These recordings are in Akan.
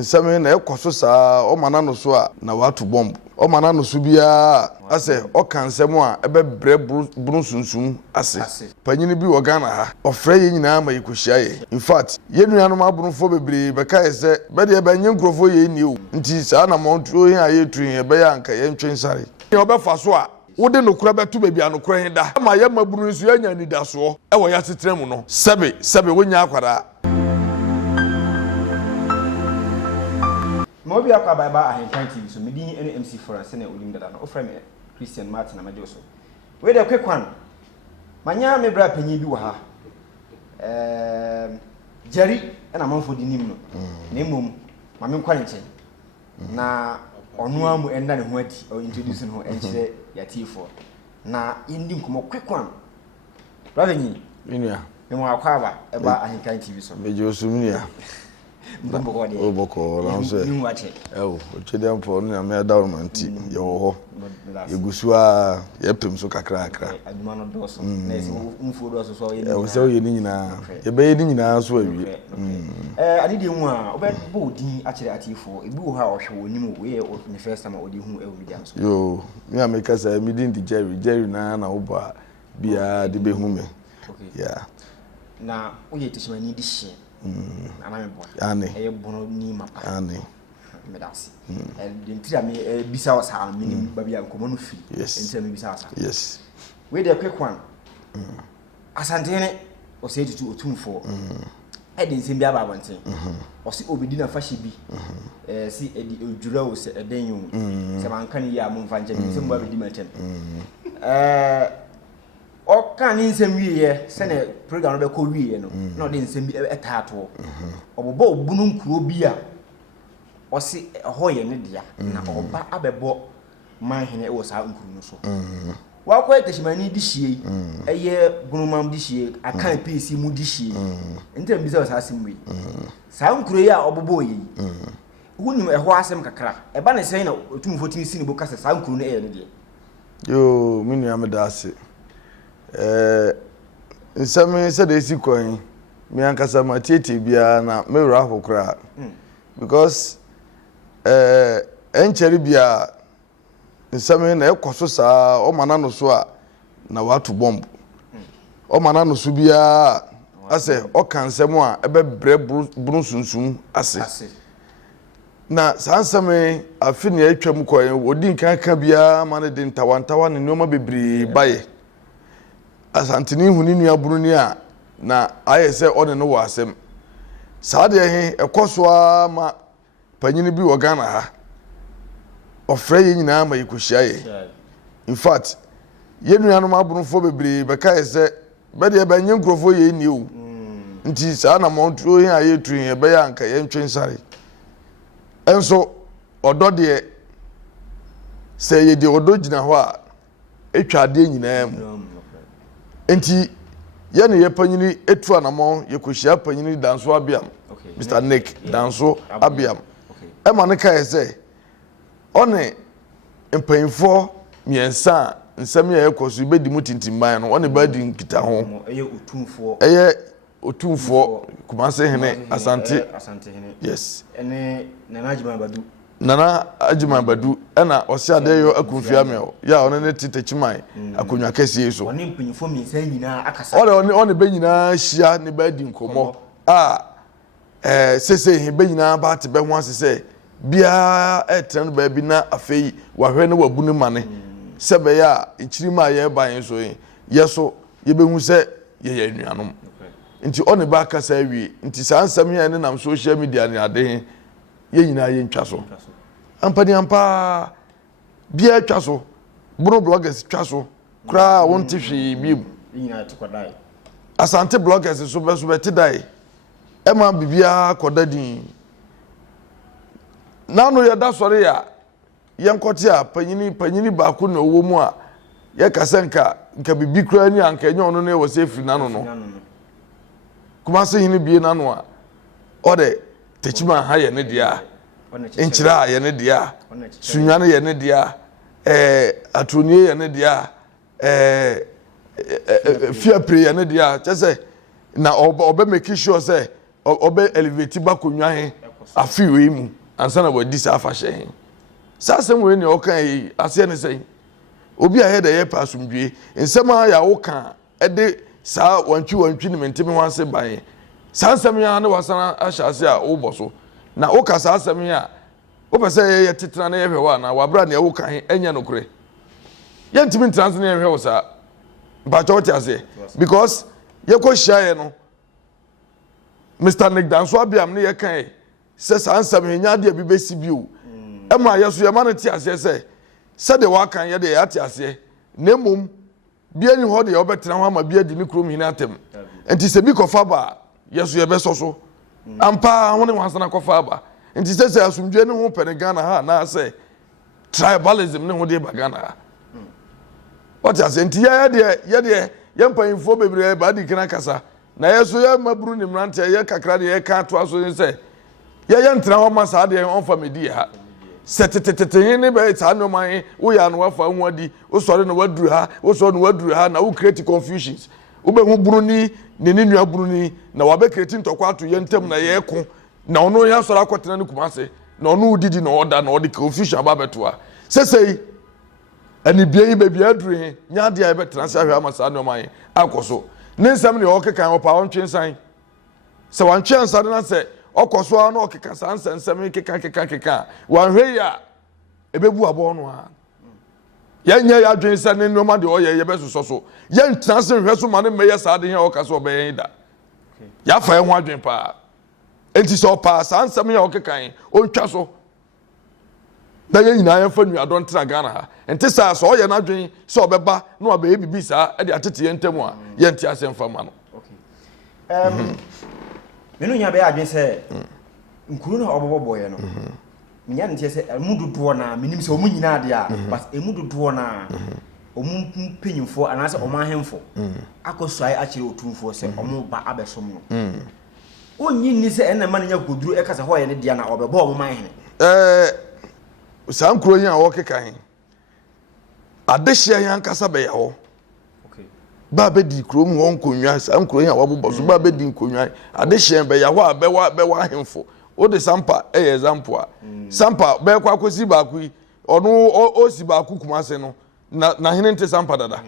nsame na ekoso saa o mana no so a na watu bomb o mana no so bia ase o kansem a ebe bre brun sunsun ase panyini bi wo Ghana ha ofre ye nyina ma yikohia ye in fact ye nuanom abunfo bebre beka ese be de be nye nkrofo ye ni o nti saa na montuo hin aye tru hin be ya nka ye ntwensare ye obefa so a wode no kura betu bebia no kura hin da ma ye mabunu nso ya nya nidaso e wo ya setrem no sebe wonya akwara Mobi akwa baba ahenkan TV so medin ene MC France na olim dada no ofra me Christian Martin na majo so we dey quick one manya me bra panyi bi wo ha Jerry na manfo di nim no na mom ma me nkwa nchen na onu amu enda ne ho ati o introduce no enchire ya T4 na indi nkomo quick one bra nyi minua me mo akwa ba eba ahenkan TV so mejo so minua Oboko la nse ochedem for na me adormanti ye wo ho yegusu a ye pem so kakra aduma no doso na ese mfuo doso so ye e se ye ni nyina ye be ye ni nyina so awie ani de mu a obe bo din a kire atifo ebi wo ha ohwe onim we ye the first time odi hu e o media so yo me ameka sa me din di Jerry na wo ba bia de be hu me yeah na o ye tishmani di hye aname boa ane e bono ni mapa ane medasi de ntira me bisa wasa me ni babia nkomo no fi ntira me bisa wasa yes we dey quick one asantene o say to Otumfuo e de nsem bia ba bonten o si obedi na fashe bi si edi odwura o se eden yu se man kan ya mo mfa nche bi se mo abedi matem o kan nsem wiye se na program no be ko wiye no na o de nsem bi etaato obobo obunu nkuro bi a o si ho ye ne dia na oba abebo man hene e wo sa nkuro no so wa ko eteshimani di hie eye gunumam di hie akan PC mu di hie ntem bi se sa asimwi sa nkuro yi a obobo yi hunim ho asem kakra e ba ne sen na Otumfuo tin si ne bo kasa sa nkuro no e ne dia yo minu amedase nsame se de sikon mi ankasa matiete bia na mewra hokra because encheri bia nsame na ekoso saa o mana no so a na watu bomb o mana no so bia ase o kansem a ebe bre brun sunsun ase na sansame afini atwam koyen odi nkanka bia mane de ntawantawa ne nyoma bebre baye asantini huni nua bruni a na ayese one no wasem saade he ekoso ma panyini bi wo Ghana ha ofre ye nyina ma yikohia ye in fact ye nuanom abunfo bebre beka ese be de be nye nkrofo ye ni o nti saa na montuo hin aye tru hin be ya nka ye ntwensare enso odo de se ye de odo gina ho a etwa de nyina mu enti ye ne ye panyini etu anamo ye kohia panyini danso abiam Mr Nick danso abiam e ma ne kai say one empanyfo miensa nsam ye ekoso be di mutintimban no one ba di nkita ho eye Otumfuo kumase hene asante hene yes ene nana ajima badu ena osiade yo akunfia me ya one ne titechiman akonwa kese so one mpanyfo miensa nyina akasa one be nyina hia ne ba di nkomo sese he be nyina ba te be ho asese bia etren ba bi na afei wahwe ne wabu ne mane sebe ya ichirima ye ban so yeso ye be hu se ye anuanom nti one ba kasa awie nti sansam ye ne nam social media ne ade ye nyina ye ntwa so ampani ampa bia twa so bro bloggers twa so kra wonte hwe bi nyina to kwadai asante bloggers so be te dai ema bibia kodadin nanu ya da sori ya yenkote a panyini ba ko na owo mu a ye kasenka nka bibi kra ni anka enye ono na wo se firi nanu no kuma se hini bie nanu a ode techima ha ye ne dia enchira ye ne dia sunwane ye ne dia atonie ye ne dia fia pre ye ne dia chese na obe make sure say obe elevate ba konwa he afi we mu ansa na wadi sa afa hye sa asem we ne okan yi ase ne sei obi a he de ye pa asumdwe nsem a ya wo kan de sa wantwi ne mentemi ho ase ban sa asem ya ne wasana ahya ase a wo boso na wo ka sa asem ya wo pese ye tetena na ye hwewa na wabra ne wo kan enya nokure ye ntimi trans ne ye hwewo sa ba choti ase because ye ko hia no Mr. Nick Danso abiam ne ye kan se sa ansam henya de bi besi bio e ma yeso ye ma ne ti ase se de wa kan ye de ya ti ase na mum bia ni ho de obetena ho ama bia di ni krom hina atem enti se bi kofa ba yeso ye beso so ampa ho ne wansana kofa ba enti se asumdwe ne ho pene Ghana ha na se tribalism ne ho de ba Ghana ha what ase enti ye de mpanyimfo bebre ba di kina kasa na yeso ye maburu ni mrante ye kakra de ye ka to aso se ye ntena ho ma sa de on family ha setetetete ne be ta no man wo ya no wafa ho adi wo sori no waduru ha wo sori no waduru ha na wo create confusions wo be hu buru ni ne nua buru ni na wa be create ntokwa ato ye ntem na ye ko na ono ya sori akotena ne kumase na ono udidi na oda na odi confusion aba beto a sesei ani bia be bia aduru he nya de a be transfer ahwe ama sa no man akoso ne nsam ne o kekan opa won twensan se wan twensan na se okoso na okeka sansensem keka wan hwe ya ebebu abo no ha yenya ya dwensa ne no ma de oye ye besoso so ye ntranse hwe so ma ne meye sa de he okaso obeyen da ya fa ye ho adwen pa enti so pa sansem ya okekan ontwa so da ye nyina ye fa nua don tra Ghana ha enti sa so oye na dwen so obeba na obe bibi sa e de atete ye ntemu a ye nti asem fa ma no menu nya be adwen se nkuru na oboboboye no nya ntie se emududo na minim se omunyina ade a but emududo na omumpanyimfo anase omahemfo akosua akire Otumfuo se omuba abesom no onyi ni se ena man nya koduru e kasa hoye ne dia na obebo omuman hene sa nkuru nya wo kekan adehye yan kasa be yawo ba be di krom ho nkonwa sa nkuro nya wabobọ so ba be di nkonwa ade hyen be ya ho a be wa hemfo o de sampa example a sampa be kwa kosi ba ku onu o si ba ku kumase no na hene nte sampa dada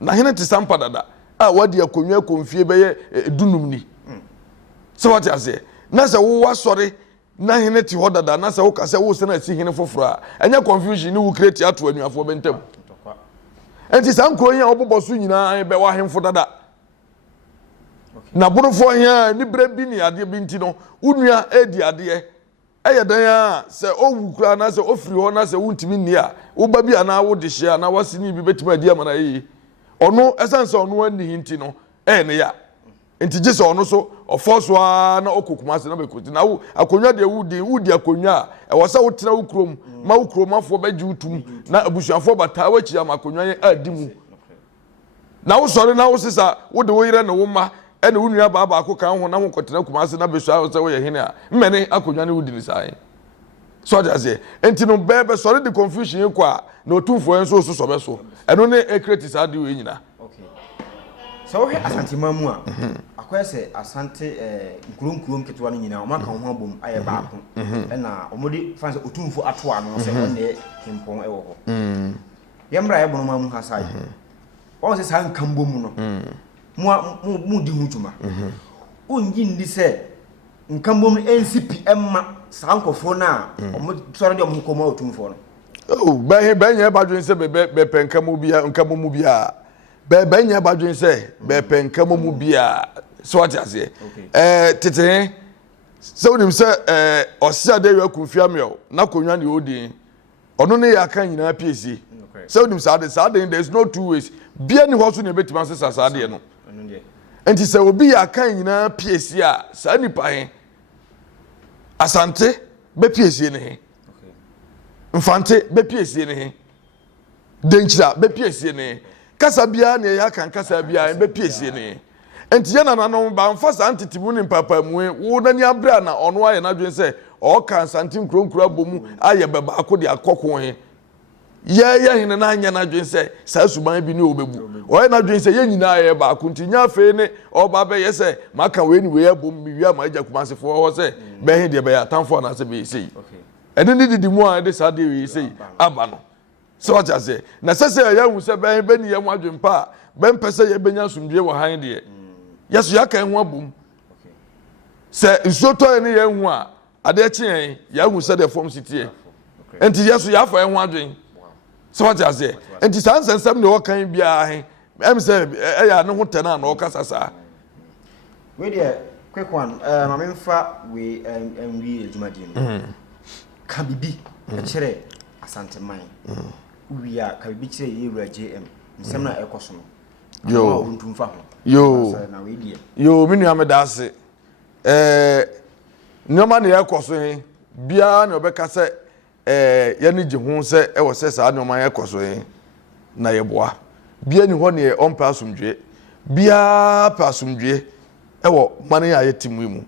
na hene nte sampa dada a wadi akonwa konfie be ye dunum ni so what you say na se wo wasore na hene ti ho dada na se wo kase wo se na si hene foforo a enya confusion ni wo create ato anuafo be ntam enti sam kronya obobo so nyina be wa hemfo dada na borofo hia ni bre bi ni ade bi nti no unua edi ade eye dan a se owu kura na se ofiri ho na se wuntimi ni a wo ba bi ana wo de hia na wasini bi betima adi amana yi ono esanse ono ani nti no ne ya enti gese ono so ofoso na okokuma se na be kuti na wo akonwa de wudi akonwa e wasa wo tena wo krom ma wo kromafo ba jiutum na abusuafo bata wa chia makonwa ye adimu na wo sori na wo sisa wo de wo yire ne wo ma ene wo nua ba ba akokan ho na ho kotena kuma se na besua se wo ye hene a mmene akonwa ne wudi ni sai so jaze enti no bebe sori the confusion kwa na Otumfuo enso so be so eno ne ekreti sa de we nyina so we asante mamu a akwese asante nkurom ketewa no nyina o maka ho abom aye baako na omodi fanse Otumfuo ato ano se one himpon ewo ho yemra ye bono mamu hasai o se san kambo mu no mu di hutuma onyi ndi se nkambo mu NCP emma sankofo na o soro de o koma Otumfuo no oh ben badwen se be penkamo bia nkamo mu bia be nya badwen se be penkamo mu bia so what ase tete so nim se osia de yaku fiamio na konwa ne odi ono ne ya kan nyina PSC so nim sa de there is no two ways bia ni ho so ne betima se sa de no enti se obi ya kan nyina PSC a sa nipa he asante be PSC ne he mfante be PSC ne he denchira be PSC ne kasa bia ne ya kan kasa bia be PSC ne enti yana nanom ba mfasa antitimu ne papa mu wo nani abra na ono aye na dwen se o kan santim kronkura bomu aye beba akode akoko he ye hene na anya na dwen se saa suban bi ne obebu oye na dwen se ye nyina ye ba kuntinya fe ne oba be ye se maka we ni we abom mi wi ama agya kumasefo ho se be he de be ya tamfo na se be sei ene ni didi mu a de saa de we sei aba no so what I say na se ya hu se be ni ye mu adwen pa be mpese ye benya sumdue wo han de yeso ya kan ho abom se nsoto ne ye hu a ade chien ya hu se de form city enti yeso ya fa ho adwen so what I say enti sansensem ne wo kan bia he em say ya ne ho tena na wo kasasa we there quick one mamemfa we we ejumadi no ka bibi e kire asante man wi a ka bibi kire yewura JM nsem na ekoso no yo Otumfuo ho yo na we there yo minu amedase nyoma ne ekoso he bia ne obeka se ya ni ho se e wo se saa nyoma ekoso he na ye boa bia ni ho ne ompa asumdwe bia pa asumdwe e wo mane ya yetimu mu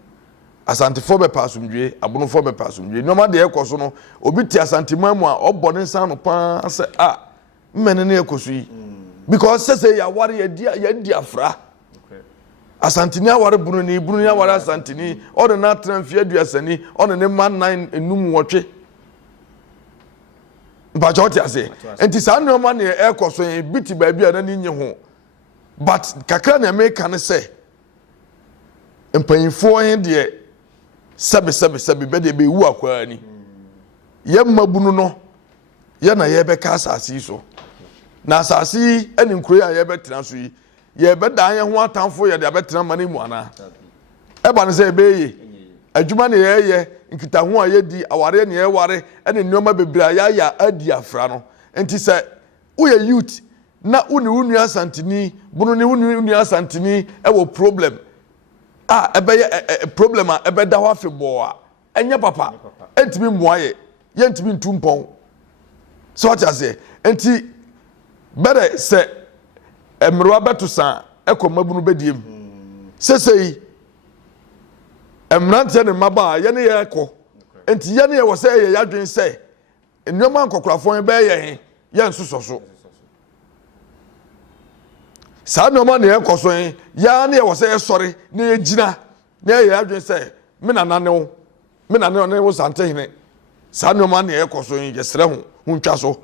asantefo be pa asumdwe abonofo be pa asumdwe nyoma de ekoso no obi ti asantemamu a obone nsan no pa se mmene ne ekoso yi because say ya ware ya di afra asantini aware bunu ya ware asantini o na transfer aduasani o ne man 9 enum wotwe ba joti ase enti sa no ma ne ekoso yi biti ba bia na ni nye ho but kakra na me kan se empanyifo he de sebe be de be wu akwa ni ye mabunu no ye na ye be ka asasi so na asasi eni nkuro ya ye be tena so yi ye be dan ye ho atamfo ye de be tena mane mu ana e ba ne se be ye adwuma ne ye nkita ho a ye di aware ne ye ware eni nneoma bebira ya adi afra no enti se wo ye youth na uni unu asantini bunu ne unu asantini e wo problem ebe ye problem ebe da ho afebo a enye papa entimi moaye ye ntimi ntumpon so what I say enti bere se emro beto san ekomabunu bediem sesei emrante ne maba ye ne ye ekọ enti ye ne ye wo se ye yadwen se enwoma nkokorafo be ye ye nsososo sa no ma ne ekoso yin ya ne wo se sori ne gina ne ye adwen se me na ne wo sante hene sa no ma ne ekoso yin je sere ho ntwa so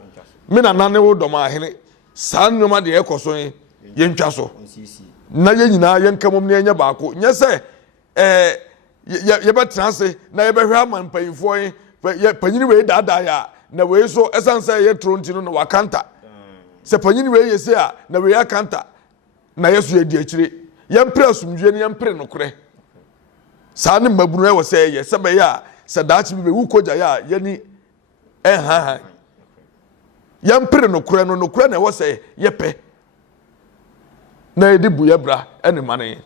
me na ne wo do ma hene sa no ma ne ekoso yin ye ntwa so na ye nyina ye nkamom ne nya baako nye se ye be transe na ye be hwa man payifo yin panyini we dada ya na we so esanse ye tronti no na wakanta se panyini we ye se a na we akanta na yesu edi akire yempre asumdwe ne yempre nokore saa ne mabunu e wo se ye sebe ya se daachi bi wu koja ya yani yempre nokore no nokore na wo se ye pe na edi bu ye bra ene mane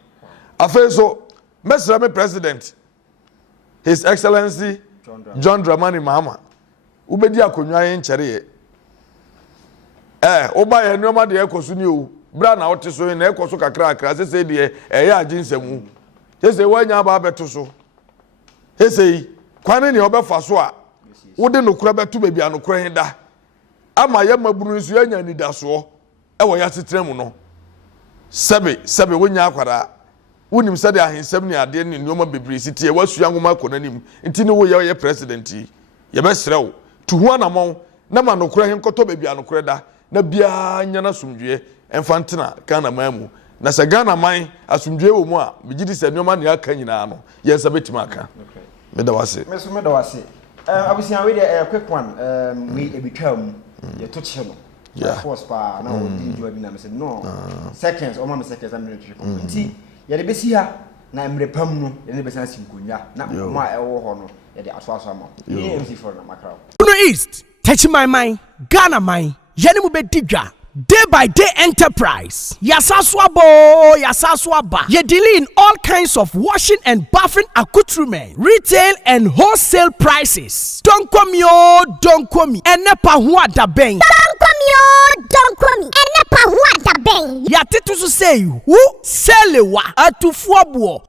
afa so mesra me president his excellency John Dramani Mahama ubedi akonwa yen kyere ye oba ye nneoma de ekoso ni o bra na wote so na ekoso kakra sese de eya aginsemu sese wanya ba beto so sese kwane ne obefa so a wode nokura beto bebia nokura heda ama ye mabunu nso yanya nidaso wo ya setrem no sebe wonya akwara wonim sede ahensem ne ade ne nneoma bebiri sitie wasu angoma konanim nti ne wo ye president ye be serew tuhu anamon na ma nokura hen koto bebia nokura da na bia nya na sumdwe enfantena Ghana mamu na se Ghana man asumdwe wo mu a bigidi se nneoma ne aka nyina no ye nsa betima aka me da wase abusia we the quick one we ebitwam ye to che no force pa na o di jua bi na me se no seconds o ma me seconds am military nti ye de besi ha na mrepam no ye ne besi asinkonya na ma ewo ho no ye de aso ama ye MC for na makra no east touch my mind Ghana mind yene mu be digwa Daybyday Enterprise. Yasaswabo, Yasaswaba. Ye deal in all kinds of washing and bathing accoutrement, retail and wholesale prices. Don't come yo, don't come me. And nepa huwa da bang. don't call me. And never want a bang. Yatitu to say who selewa atufuobuo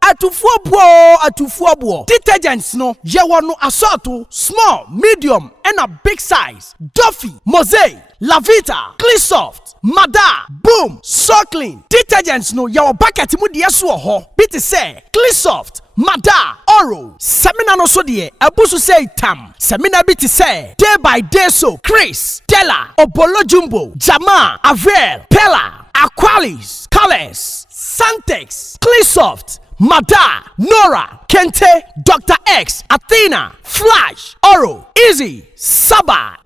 detergents no yewano assorto small medium and a big size Duffy Mosaic Lavita Cleansoft Mada Boom So Clean detergents no yawo bucket mu de so ho bit say Cleansoft Mada Oro Semina no so de abusu say tam Semina bit say Daybyday soap Chris Della Obolo Jumbo Jama Avel Pella Aqualis Colors Santex Cleansoft Mada, Nora, Kente, Dr. X, Athena, Flash, Oro, Easy, Saba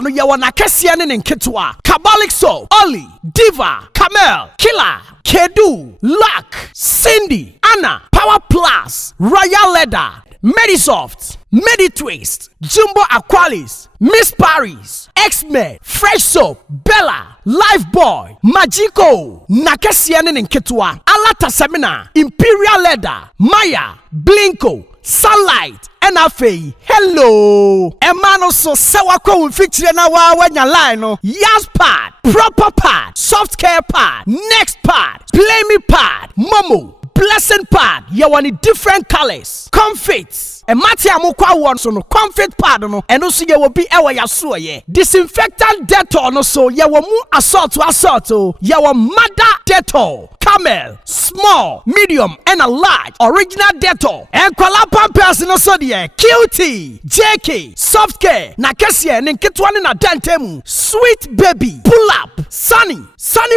no yawana kesiane nketwa, Kabalik Soap, Oli, Diva, Camel, Killer, Kedu, Luck, Cindy, Anna, Power Plus, Royal Leather, Medisoft, Meditwist, Jumbo Aqualis, Miss Paris, X-Men, Fresh Soap, Bella, Lifebuoy, Magico, Nakesiane Nketwa, Alata Semina, Imperial Leather, Maya, Blinko, Sunlight, NFA, hello. Emano so sewako feature na wanya line no. Yas pad, proper pad, soft care pad, next pad, play me pad, Momo. Blessing pad, you want different colors. Comfits. And Mati Amokwa one so no comfort pad no. And also you will be ewa yasuo ye. Disinfectant Dettol no so you will mu assault. You will Mada Dettol. Camel, small, medium, and a large original Dettol. And Kuala Pampers no so de QT, JK, soft care, Nakesia, Ninketwani na Dantemu, sweet baby, pull up, sunny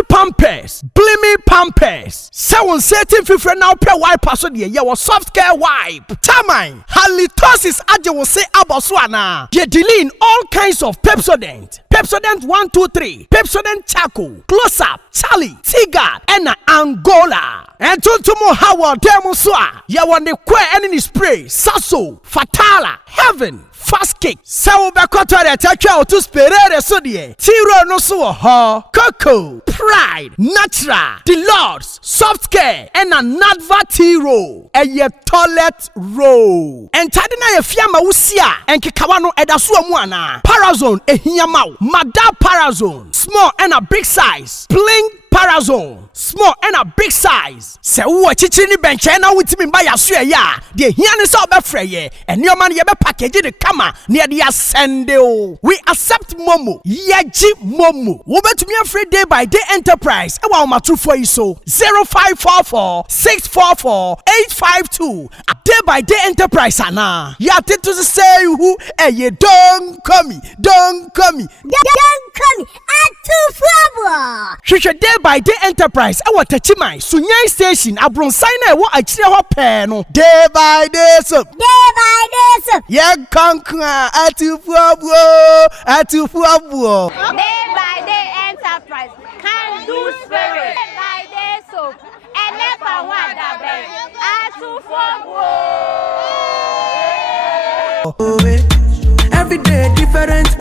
Pampers, blimmy Pampers. 750 now per wipe so de your soft care wipe. Tamine, halitosis aje will say aboswana. Ye dealing all kinds of Pepsodent. Pepsodent 1, 2, 3, Pepsodent Charcoal, Close Up, Charlie, Tigard, and Angola. And Tuntumo Howard Demoswa, Yawande Kwe Enemy Spray, Sasso, Fatala, Heaven, Fast Kick, Sao Bakotare, Takao to Sperere Sodie, Tiro no so ha, Coco, Pride, Natural, The Lords, Soft Care, and a Nadva Tiro, and ye toilet roll. And Tadina Fiamma Usia, and Kikawano Edasuamwana, Parazone, Ehiamau, Mada Parazone, small and a big size, Bling Parazone, small and a big size. Se uwa chichini benche na witimi mba ya suya ya. Die hiani sa obe freye. And your man yebe package de kama. Ni adi ya sende o. We accept Momo. Yeji Momo. Ube tumi ya free Daybyday Enterprise. Ewa umatufo iso. 0544-644-852. Daybyday Enterprise ana. Ya titu say who. Eye don't call me. Don't call me. Don't call me. Otumfuo. Shusha Daybyday Enterprise. Ewa tachimai. Sunyai station. Abronsai na ewa achire ho pe no. Daybyday soap. Daybyday soap. Ye kankwa Otumfuo. Daybyday Enterprise can do spirit. Daybyday soap. And never want a bang. Otumfuo. Every day different.